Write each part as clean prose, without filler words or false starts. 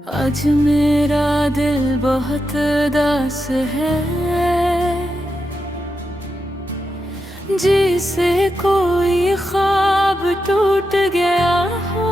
आज मेरा दिल बहुत उदास है, जिसे कोई ख्वाब टूट गया हो,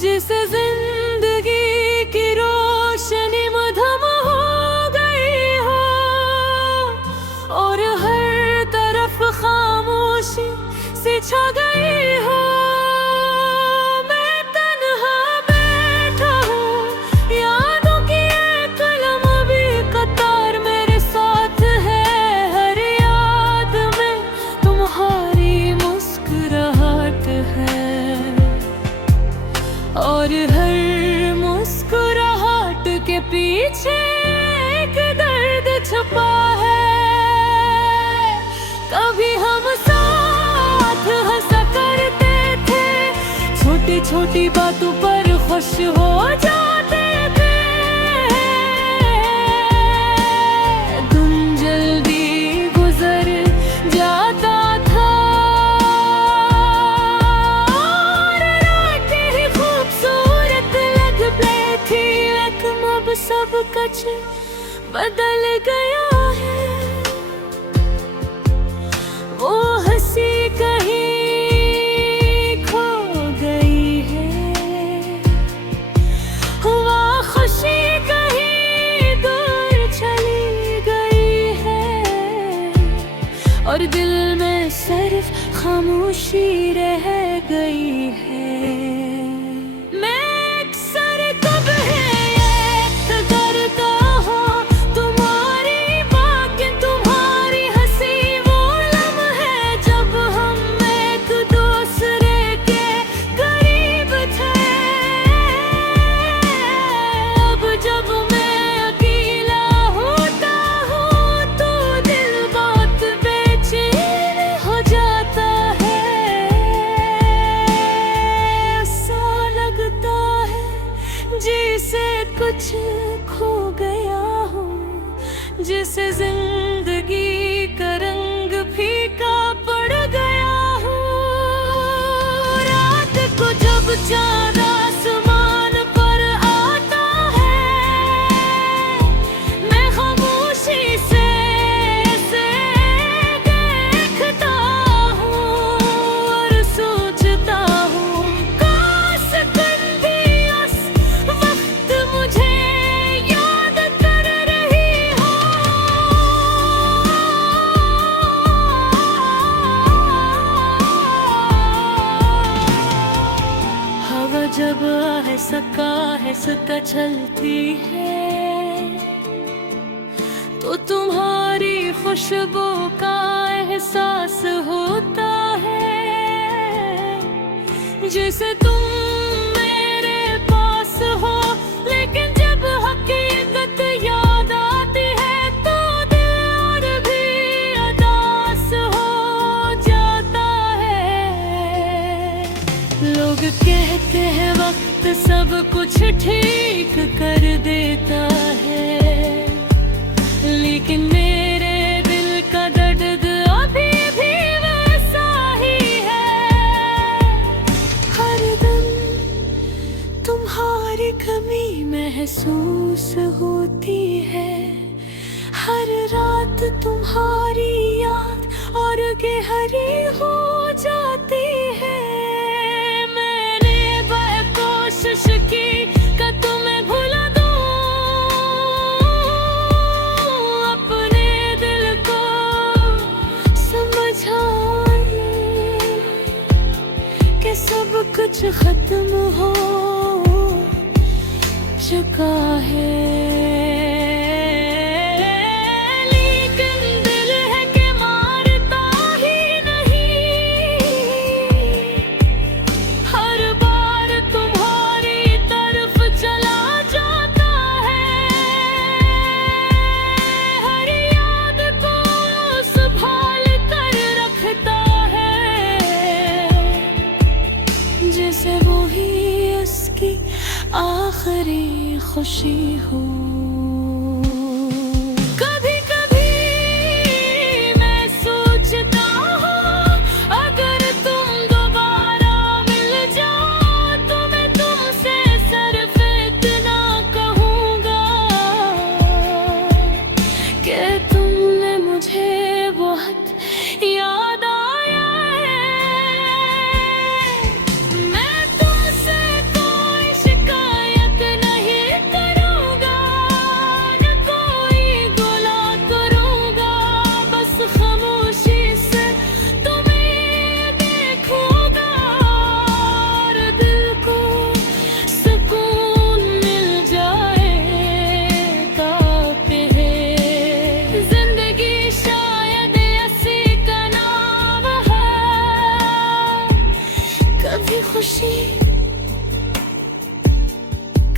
जिसे जिंदगी की रोशनी मधम हो गई हो और हर तरफ खामोशी सी छा गई हो। और हर मुस्कुराहट के पीछे एक दर्द छुपा है। कभी हम साथ हंसा करते थे, छोटी छोटी बातों पर खुश हो जाते थे। दिन जल्दी गुजर जाता था सब कुछ बदल गया है। वो हंसी कहीं खो गई है, हुआ खुशी कहीं दूर चली गई है और दिल में सिर्फ खामोशी रह गई है। जिसे कुछ खो गया हो, जिसे जिंदगी का रंग फीका पड़ गया हो। रात को जब चांद आसमान पर आता है, मैं खामोशी से देखता हूँ और सोचता हूँ, काश जब आहिस्ता चलती है तो तुम्हारी खुशबू का एहसास होता है। जैसे तुम मेरे पास हो, लेकिन जब हकीकत याद आती है तो दिल और भी उदास हो जाता है। लोग कहते हैं वक्त सब कुछ ठीक कर देता है, लेकिन मेरे दिल का दर्द अभी भी वैसा ही है। हर दिन तुम्हारी कमी महसूस होती है, हर रात तुम्हारी याद और गहरी हो जाती है। कोशिश की कि तुम्हें भुला दूं, अपने दिल को समझाने कि सब कुछ खत्म हो चुका है। जैसे वो ही उसकी आखिरी खुशी हो। कभी कभी मैं सोचता हूँ, अगर तुम दोबारा मिल जाओ तो मैं तुमसे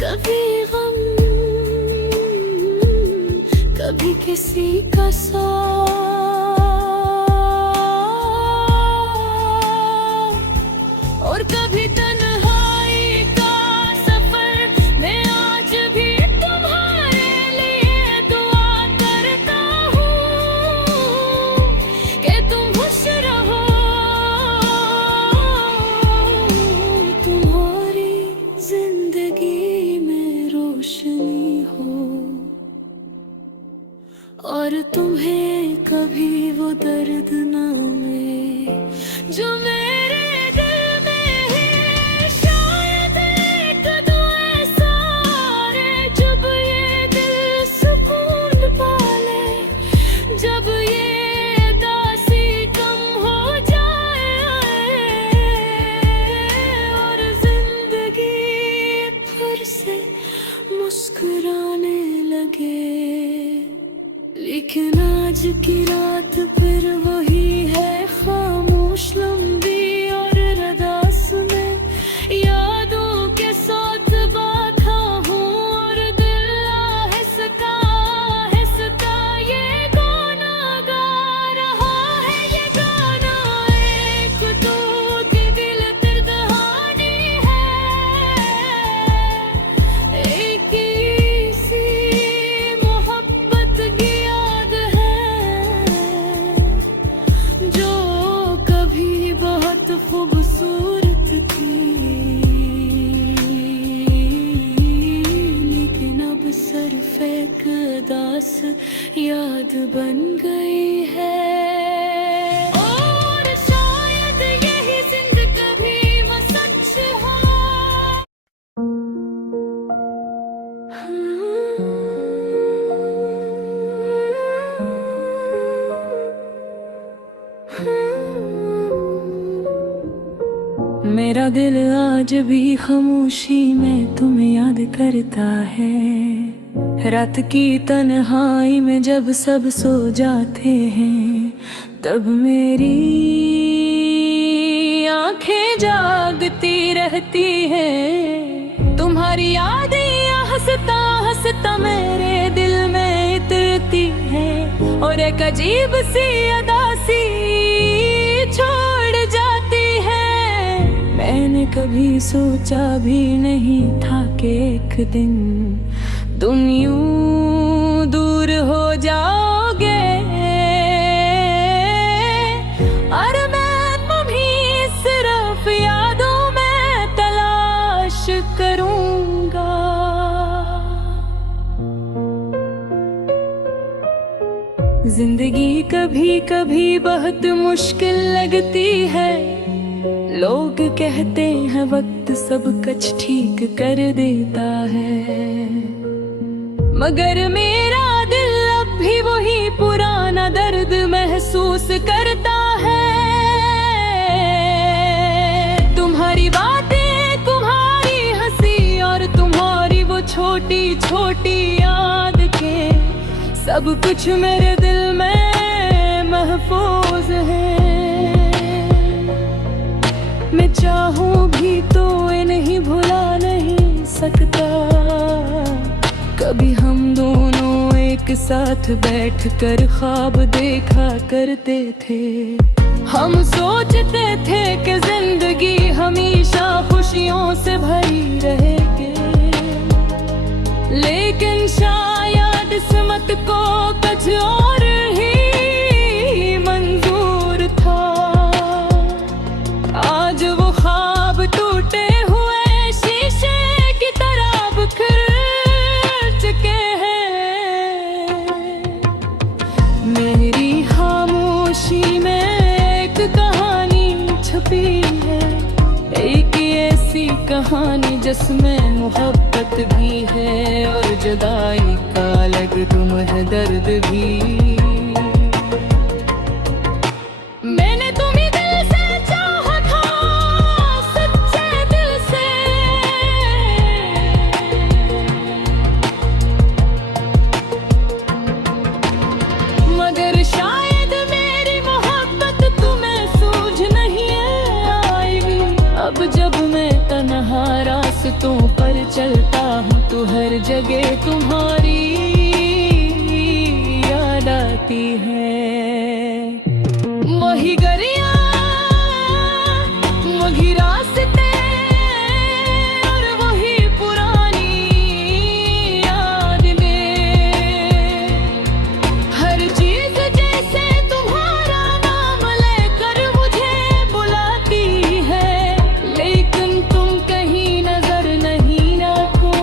कभी गम, कभी किसी का साथ, और कभी तन्हाई का सफर। मैं आज भी तुम्हारे लिए दुआ करता हूँ कि तुम खुश रहो, तुम्हारी जिंदगी में रोशनी हो, और तुम्हें कभी वो दर्द ना मिले जो मेरे दिल में है। शायद एक दो ऐसा है जब ये दिल सुकून पाले, जब ये दासी कम हो जाए और जिंदगी फिर से मुस्कुराने लगे। लेकिन आज की रात फिर वही है, खामोश लंबी और रदास में यादों के साथ बाधा हूँ, और दिल आहिस्ता आहिस्ता ये गाना गा रहा है। ये गाना एक टूट दिल दर्द-हानी है, एक ही सी मोहब्बत की याद है जो कभी बहुत खूबसूरत थी, लेकिन अब सिर्फ एक दास याद बन गई है। और शायद यही जिंदगी कभी वो सच हो। मेरा दिल आज भी खामोशी में तुम्हें याद करता है। रात की तन्हाई में जब सब सो जाते हैं, तब मेरी आंखें जागती रहती हैं। तुम्हारी यादें हंसता हंसता मेरे दिल में इतरती हैं, और एक अजीब सी अदासी छोड़ जाती है। मैंने कभी सोचा भी नहीं था कि एक दिन तुम यूं दूर हो जाओगे, और मैं भी सिर्फ यादों में तलाश करूंगा। जिंदगी कभी कभी बहुत मुश्किल लगती है। लोग कहते हैं वक्त सब कुछ ठीक कर देता है, मगर मेरा दिल अब भी वही पुराना दर्द महसूस करता है। तुम्हारी बातें, तुम्हारी हंसी और तुम्हारी वो छोटी छोटी याद के सब कुछ मेरे दिल में महफूज है। मैं चाहूं भी तो इन्हें भुला नहीं सकता। कभी हम दोनों एक साथ बैठकर ख्वाब देखा करते थे। हम सोचते थे कि जिंदगी हमेशा खुशियों से भरी रहेगी, लेकिन शायद किस्मत को कुछ और ही मंजूर था। आज वो ख्वाब टूटे हुए शीशे की तरह बिखर चुके हैं। मेरी खामोशी में एक कहानी छुपी है, एक ऐसी कहानी जिसमें मोहब्बत भी है और जुदाई का अलग तुम है दर्द भी। मैंने तुम्हें दिल से चाहा था, सच्चे दिल से, मगर शायद मेरी मोहब्बत तुम्हें सूझ नहीं आई। अब जब मैं तन्हा रास्ते रास्तों पर चलता हूँ तो हर जगह तुम्हारी याद आती है। वही गरिया, वही रास्ते और वही पुरानी यादें, हर चीज जैसे तुम्हारा नाम लेकर मुझे बुलाती है, लेकिन तुम कहीं नजर नहीं आते।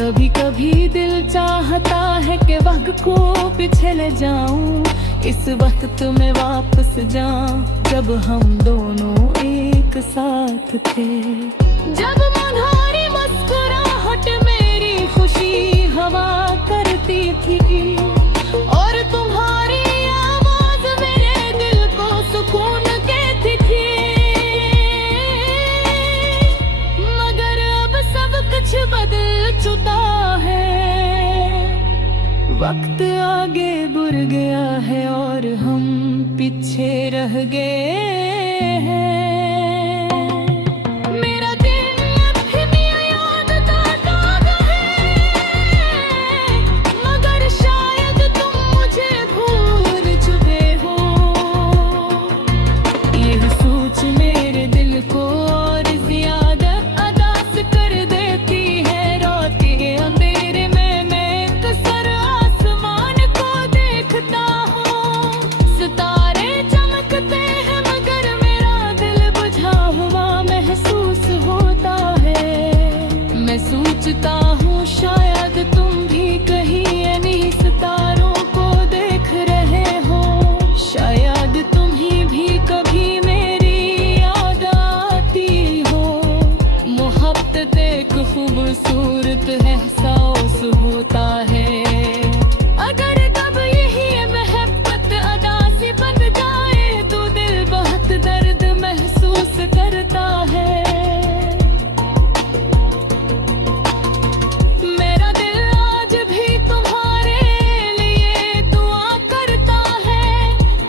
कभी कभी दिल चाहता है कि वक्त को पीछे ले जाऊं, इस वक्त में वापस जाऊं जब हम दोनों एक साथ थे। जब मनहारी मुस्कुराहट मेरी खुशी हवा करती थी और तुम्हारी आवाज मेरे दिल को सुकून देती थी। मगर अब सब कुछ बदल चुका है, वक्त आगे बढ़ गया है और हम पीछे रह गए हैं। मेरा दिल अब भी याद ताज़ा है, मगर शायद तुम मुझे भूल चुके हो। यह सोच मेरे दिल को और ज्यादा उदास कर देती है। रात के अंधेरे में मैं कसर आसमान को देखता हूँ, सितारे चमकते हैं मगर मेरा दिल बुझा हुआ महसूस होता है। मैं सोचता हूँ शायद तुम भी कहीं इन्हीं सितारों को देख रहे हो, शायद तुम्हें भी कभी मेरी याद आती हो। मोहब्बत एक खूबसूरत एहसास होता है, अगर तब यही मोहब्बत अदा सी बन जाए तो दिल बहुत दर्द महसूस करता है। मेरा दिल आज भी तुम्हारे लिए दुआ करता है,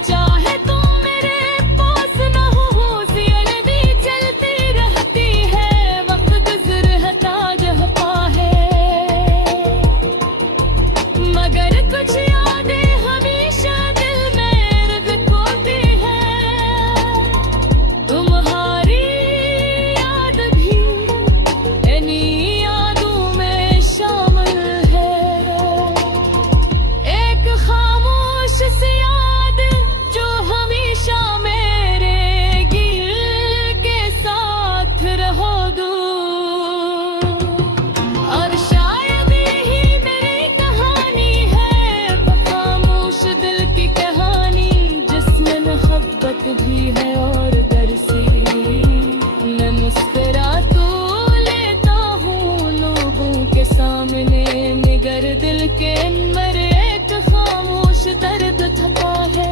चाहे तुम मेरे पास न हो जिंदगी चलती रहती है। वक्त गुजरता जहाँ है, मगर कुछ यादें हमेशा दिल में रखती हैं। तुम्हारी याद भी इन्हीं यादों में शामिल है, एक खामोश सी याद जो हमेशा मेरे दिल के साथ रहो दूर। और शायद यही मेरी कहानी है, वो खामोश दिल की कहानी जिसमें मोहब्बत भी है और डर सी। मैं मुस्कुरा तो लेता हूँ लोगों के सामने, मगर दिल के अंदर एक खामोश दर्द छपा है।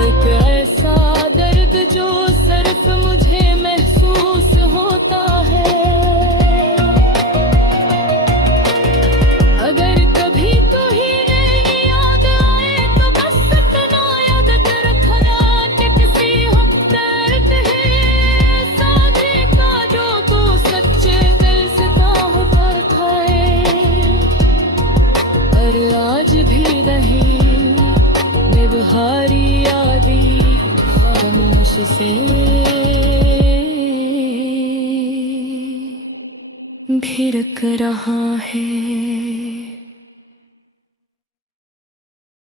एक ऐसा दर्द जो सिर्फ मुझे महसूस होता है। अगर कभी तुम्हें याद आए तो बस इतना याद रखना कि किसी हम दर्द है साधे का जो तू सच्चे दिल से होता खाए। पर आज भी रही निभारी यादें खामोश से भिड़क रहा है।